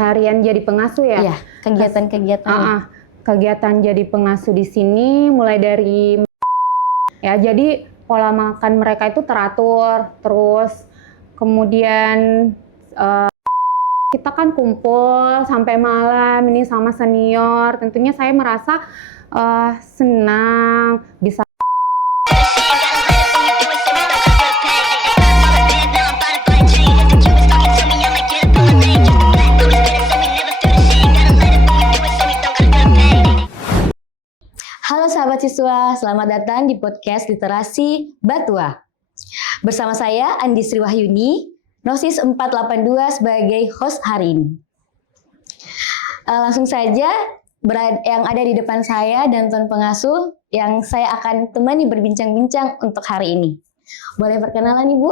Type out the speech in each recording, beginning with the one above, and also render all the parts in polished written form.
Keseharian jadi pengasuh ya? Iya, kegiatan-kegiatan. Kegiatan jadi pengasuh di sini mulai dari ya, jadi pola makan mereka itu teratur, terus kemudian kita kan kumpul sampai malam ini sama senior. Tentunya saya merasa senang bisa. Halo sahabat siswa, selamat datang di podcast Literasi Batua. Bersama saya Andi Sri Wahyuni, Nosis 482 sebagai host hari ini. Langsung saja, yang ada di depan saya Danton Pengasuh yang saya akan temani berbincang-bincang untuk hari ini. Boleh perkenalan Ibu?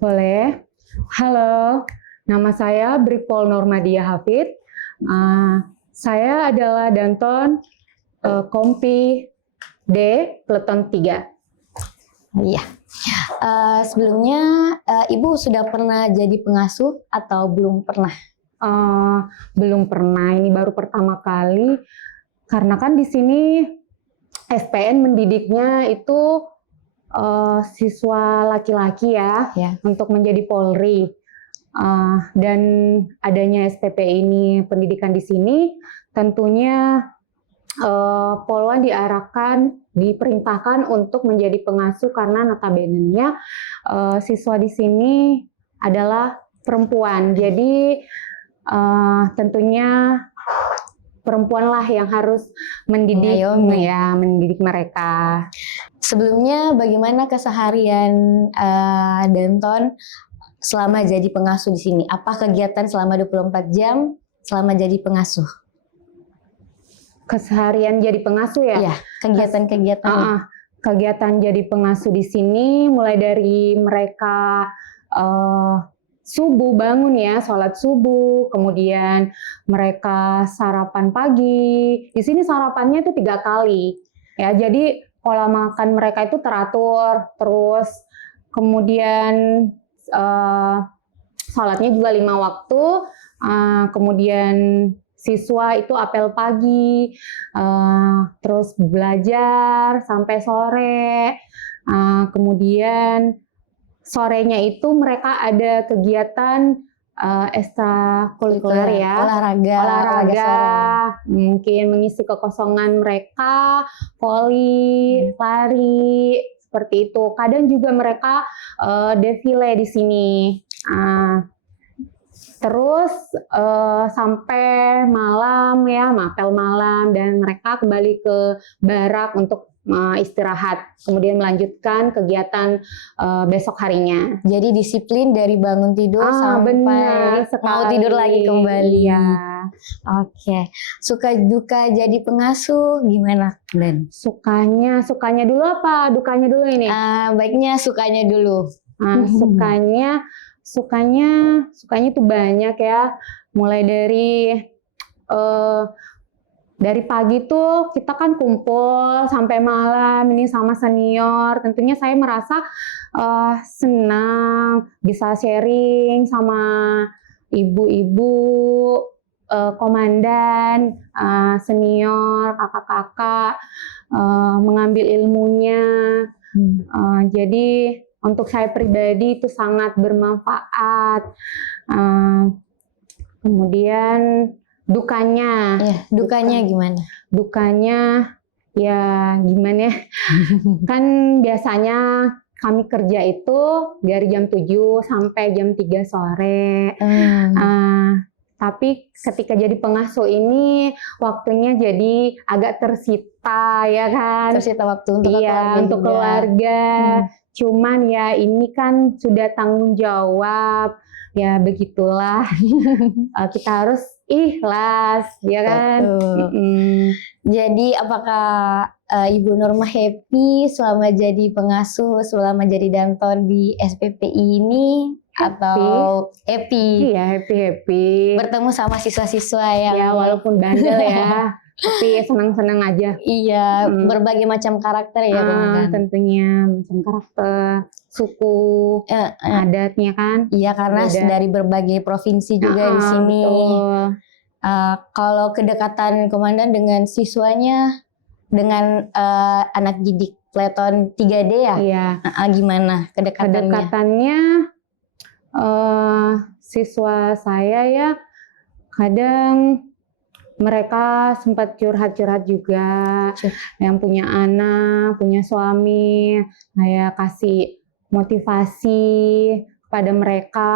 Boleh. Halo, nama saya Bripol Normadia Hafid. Saya adalah Danton Kompi D, Peleton 3. Iya. Sebelumnya Ibu sudah pernah jadi pengasuh atau belum pernah? Belum pernah, ini baru pertama kali. Karena kan di sini SPN mendidiknya itu siswa laki-laki ya, untuk menjadi Polri. Dan adanya SPP ini pendidikan di sini, tentunya Polwan diperintahkan untuk menjadi pengasuh karena notabene-nya siswa di sini adalah perempuan. Jadi tentunya perempuanlah yang harus mendidik mereka. Sebelumnya bagaimana keseharian Danton selama jadi pengasuh di sini? Apa kegiatan selama 24 jam selama jadi pengasuh? Keseharian jadi pengasuh ya? Iya, kegiatan-kegiatan. Kegiatan jadi pengasuh di sini mulai dari mereka subuh bangun ya, sholat subuh, kemudian mereka sarapan pagi. Di sini sarapannya itu 3 kali. Ya, jadi pola makan mereka itu teratur, terus kemudian sholatnya juga 5 waktu, kemudian siswa itu apel pagi, terus belajar sampai sore, kemudian sorenya itu mereka ada kegiatan ekstrakurikuler ya, olahraga, mungkin mengisi kekosongan mereka, voli, lari, seperti itu. Kadang juga mereka defile di sini. Terus sampai malam ya, mapel malam, dan mereka kembali ke barak untuk istirahat, kemudian melanjutkan kegiatan besok harinya. Jadi disiplin dari bangun tidur sampai mau tidur lagi kembali. Ya. Oke. Suka duka jadi pengasuh gimana, Dan? Sukanya dulu apa dukanya dulu ini? Baiknya sukanya dulu. Sukanya tuh banyak ya. Mulai dari pagi tuh kita kan kumpul sampai malam ini sama senior. Tentunya saya merasa senang bisa sharing sama ibu-ibu, komandan, senior, kakak-kakak, mengambil ilmunya. Jadi untuk saya pribadi itu sangat bermanfaat. Kemudian dukanya gimana? Dukanya ya gimana ya? Kan biasanya kami kerja itu dari jam 7 sampai jam 3 sore. Tapi ketika jadi pengasuh ini waktunya jadi agak tersita ya kan? Tersita waktu untuk untuk keluarga. Cuman ya ini kan sudah tanggung jawab. Ya begitulah. Kita harus ikhlas, ya kan? Jadi apakah Ibu Norma happy selama jadi pengasuh, selama jadi Danton di SPPI ini? Atau happy? Iya, happy. Bertemu sama siswa-siswa yang ya walaupun bandel ya. tapi senang-senang aja. Iya, berbagai macam karakter ya Komandan. Tentunya macam karakter, suku, adatnya kan. Iya, karena Beda. dari berbagai provinsi juga di sini. Betul. Kalau kedekatan Komandan dengan siswanya, dengan anak didik Peleton 3D ya? Iya. Gimana kedekatannya? Kedekatannya siswa saya ya kadang mereka sempat curhat-curhat juga, yang punya anak, punya suami, saya kasih motivasi kepada mereka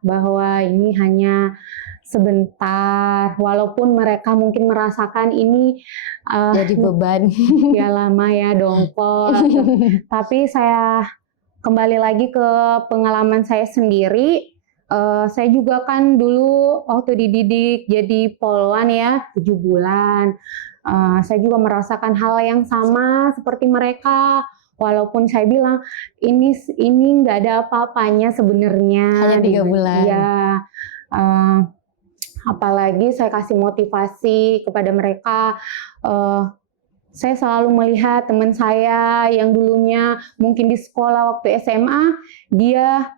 bahwa ini hanya sebentar, walaupun mereka mungkin merasakan ini jadi beban. Ya lama ya dongkol, tapi saya kembali lagi ke pengalaman saya sendiri. Saya juga kan dulu waktu dididik jadi poluan ya 7 bulan. Saya juga merasakan hal yang sama seperti mereka. Walaupun saya bilang ini nggak ada apa-apanya sebenarnya. Hanya 3 bulan. Ya, apalagi saya kasih motivasi kepada mereka. Saya selalu melihat teman saya yang dulunya mungkin di sekolah waktu SMA dia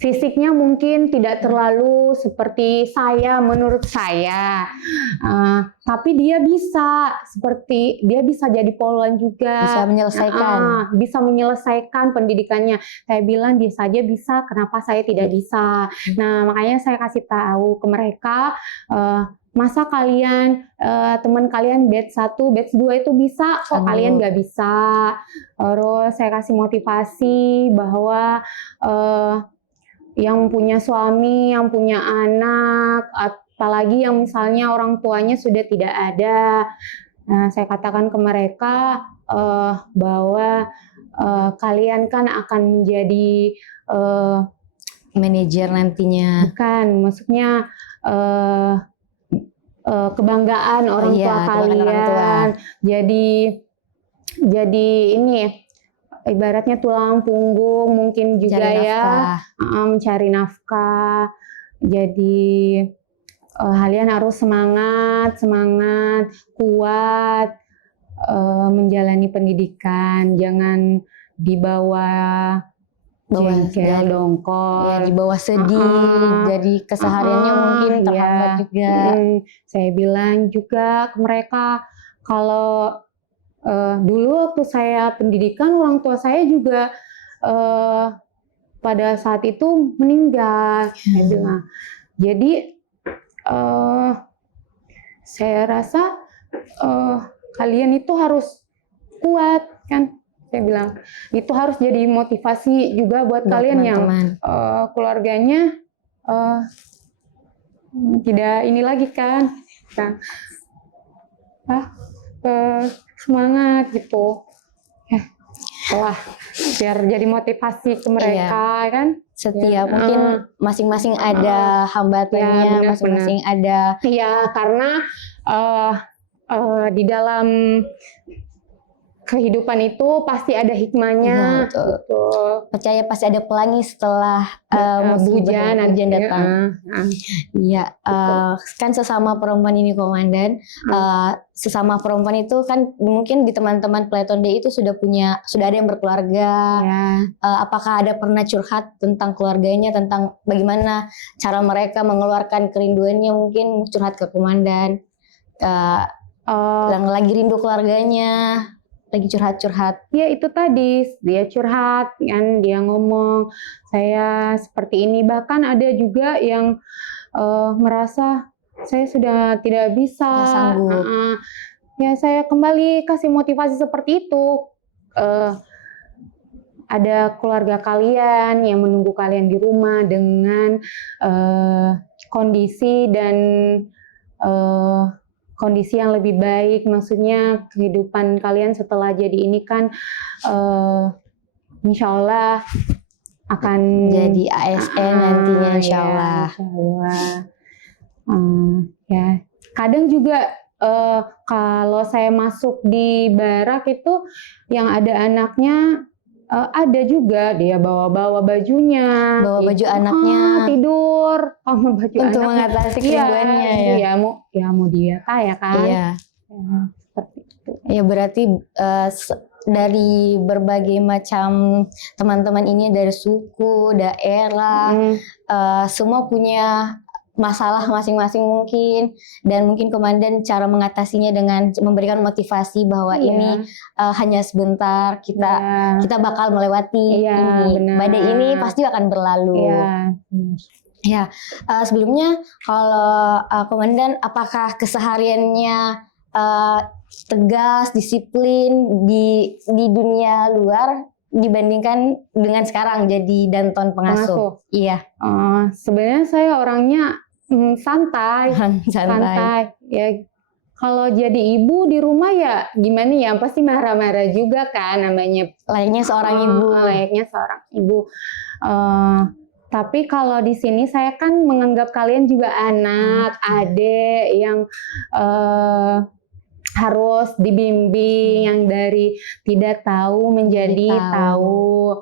fisiknya mungkin tidak terlalu seperti saya menurut saya, tapi dia bisa jadi poluan juga, bisa menyelesaikan pendidikannya. Saya bilang dia saja bisa, kenapa saya tidak bisa? Nah, makanya saya kasih tahu ke mereka, masa kalian teman kalian batch 1, batch 2 itu bisa kok, kalian nggak bisa. Terus saya kasih motivasi bahwa yang punya suami, yang punya anak, apalagi yang misalnya orang tuanya sudah tidak ada. Nah, saya katakan ke mereka bahwa kalian kan akan menjadi manajer nantinya. Bukan, maksudnya kebanggaan orang tua kalian. Orang tua. Jadi ini ibaratnya tulang punggung mungkin juga mencari nafkah. Jadi kalian harus semangat, kuat menjalani pendidikan, jangan dibawa jengkel, dongkol, ya, dibawa sedih, jadi kesehariannya mungkin terhambat juga. Saya bilang juga ke mereka kalau dulu waktu saya pendidikan orang tua saya juga pada saat itu meninggal. Saya bilang, jadi saya rasa kalian itu harus kuat kan. Saya bilang itu harus jadi motivasi juga buat kalian yang keluarganya tidak ini lagi kan. Semangat gitu ya, biar jadi motivasi ke mereka kan. Setiap mungkin masing-masing ada hambatannya, masing-masing ada. Iya, karena di dalam kehidupan itu pasti ada hikmahnya. Betul. Percaya pasti ada pelangi setelah hujan datang. Iya, kan sesama perempuan ini Komandan, sesama perempuan itu kan mungkin di teman-teman Peleton D itu sudah ada yang berkeluarga. Apakah ada pernah curhat tentang keluarganya, tentang bagaimana cara mereka mengeluarkan kerinduannya, mungkin curhat ke Komandan, yang lagi rindu keluarganya, lagi curhat-curhat. Ya itu tadi, dia curhat kan, dia ngomong saya seperti ini. Bahkan ada juga yang merasa saya sudah tidak bisa, ya saya kembali kasih motivasi seperti itu. Ada keluarga kalian yang menunggu kalian di rumah dengan kondisi dan kondisi yang lebih baik, maksudnya kehidupan kalian setelah jadi ini kan insya Allah akan jadi ASN nantinya insya Allah. Ya, kadang juga kalau saya masuk di barak itu yang ada anaknya, ada juga dia bawa-bawa bajunya, bawa baju anaknya, tidur, membaju Untuk anak. mengatasi Iya, kerinduannya ya. mau dia kaya kan. Iya. Ya, seperti itu. Ya berarti dari berbagai macam teman-teman ini dari suku, daerah, semua punya masalah masing-masing mungkin, dan mungkin komandan cara mengatasinya dengan memberikan motivasi bahwa Iya. ini hanya sebentar, kita bakal melewati Iya, ini, benar. badai ini pasti akan berlalu. Iya. Ya, sebelumnya kalau komandan, apakah kesehariannya tegas, disiplin di dunia luar dibandingkan dengan sekarang jadi Danton pengasuh? Iya. Sebenarnya saya orangnya santai. Ya, kalau jadi ibu di rumah ya gimana ya, pasti marah-marah juga kan, namanya layaknya seorang ibu. Layaknya seorang ibu. Tapi kalau di sini saya kan menganggap kalian juga anak, adik yang harus dibimbing, yang dari tidak tahu menjadi tahu.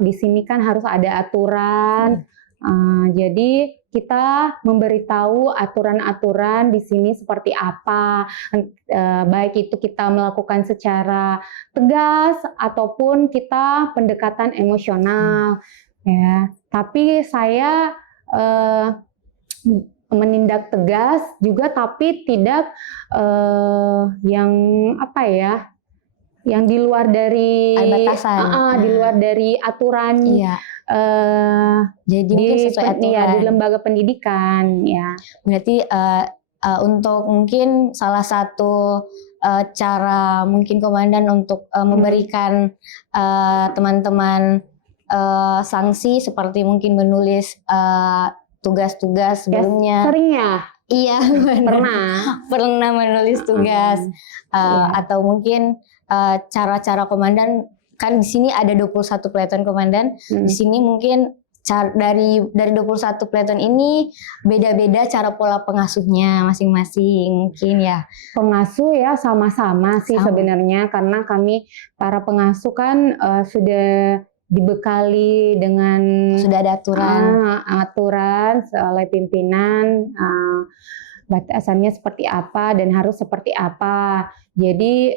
Di sini kan harus ada aturan. Jadi kita memberitahu aturan-aturan di sini seperti apa, baik itu kita melakukan secara tegas ataupun kita pendekatan emosional, ya. Tapi saya menindak tegas juga, tapi tidak yang apa ya, yang di luar dari batasan, di luar dari aturan. Iya. Jadi mungkin sesuai aturan di lembaga pendidikan, ya. Berarti untuk mungkin salah satu cara mungkin komandan untuk memberikan teman-teman sanksi seperti mungkin menulis tugas-tugas sebelumnya. Sering ya? Iya, pernah menulis tugas atau mungkin cara-cara komandan. Kan di sini ada 21 peleton komandan. Di sini mungkin dari 21 peleton ini beda-beda cara pola pengasuhnya masing-masing mungkin ya. Pengasuh ya sama-sama sih sebenarnya, karena kami para pengasuh kan sudah dibekali dengan sudah ada aturan oleh pimpinan, batasannya seperti apa dan harus seperti apa. Jadi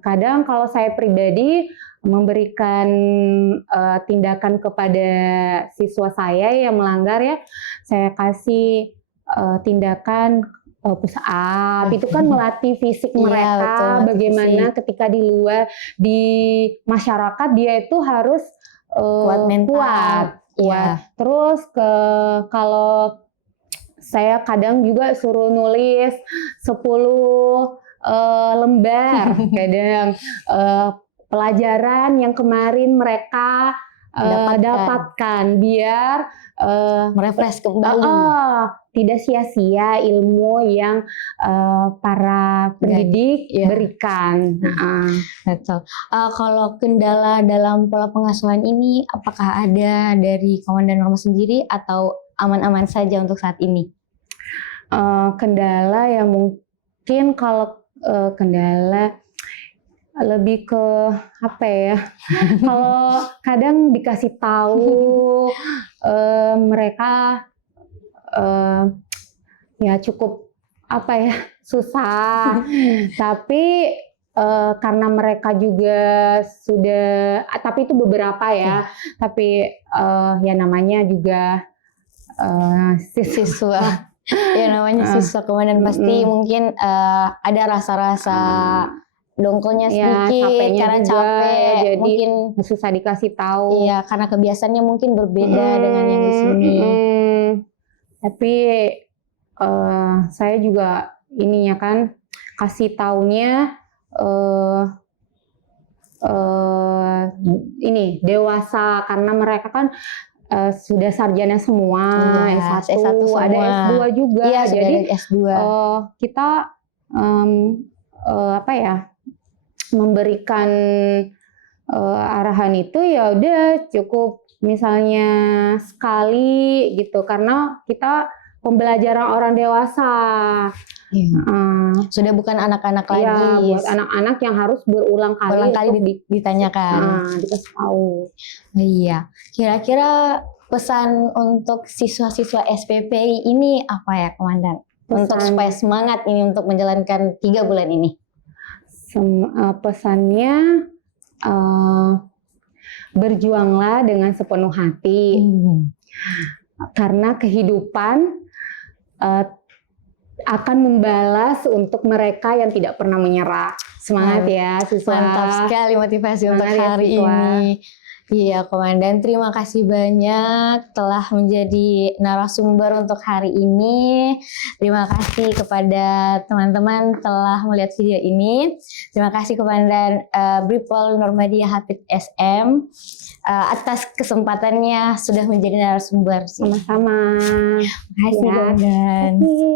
kadang kalau saya pribadi memberikan tindakan kepada siswa saya yang melanggar, ya saya kasih tindakan push up. Itu kan melatih fisik mereka, bagaimana ketika di luar di masyarakat dia itu harus kuat mental. Kuat. Terus kalau saya kadang juga suruh nulis 10 lembar kadang pelajaran yang kemarin mereka dapatkan biar merefresh kembali, tidak sia-sia ilmu yang para pendidik berikan. Betul. Kalau kendala dalam pola pengasuhan ini, apakah ada dari Komandan Norma sendiri atau aman-aman saja untuk saat ini? Kendala yang mungkin kalau kendala lebih ke apa ya? Kalau kadang dikasih tahu mereka ya cukup apa ya, susah. Tapi karena mereka juga sudah, tapi itu beberapa ya. Tapi ya namanya juga siswa. Ya namanya siswa komandan pasti mungkin ada rasa-rasa dongkolnya sedikit, karena capek, jadi mungkin susah dikasih tahu. Iya, karena kebiasaannya mungkin berbeda dengan yang di sini. Tapi saya juga ininya kan kasih taunya ini dewasa, karena mereka kan sudah sarjana semua, S1 semua. Ada S2 juga. Iya, jadi S2. Kita apa ya, memberikan arahan itu ya udah cukup misalnya sekali gitu, karena kita pembelajaran orang dewasa. Sudah bukan anak-anak lagi. Buat anak-anak yang harus berulang kali ditanyakan. Dikasih tahu. Iya. Kira-kira pesan untuk siswa-siswa SPPI ini apa ya, Komandan? Untuk supaya semangat ini untuk menjalankan 3 bulan ini. Pesannya berjuanglah dengan sepenuh hati, karena kehidupan akan membalas untuk mereka yang tidak pernah menyerah. Semangat ya siswa. Mantap sekali motivasi untuk Semangat ya, hari siswa. ini. Iya, Komandan, terima kasih banyak telah menjadi narasumber untuk hari ini. Terima kasih kepada teman-teman telah melihat video ini. Terima kasih Komandan Bripol Normadia Hafid SM atas kesempatannya sudah menjadi narasumber. Sama-sama. Terima kasih, Ya. Komandan.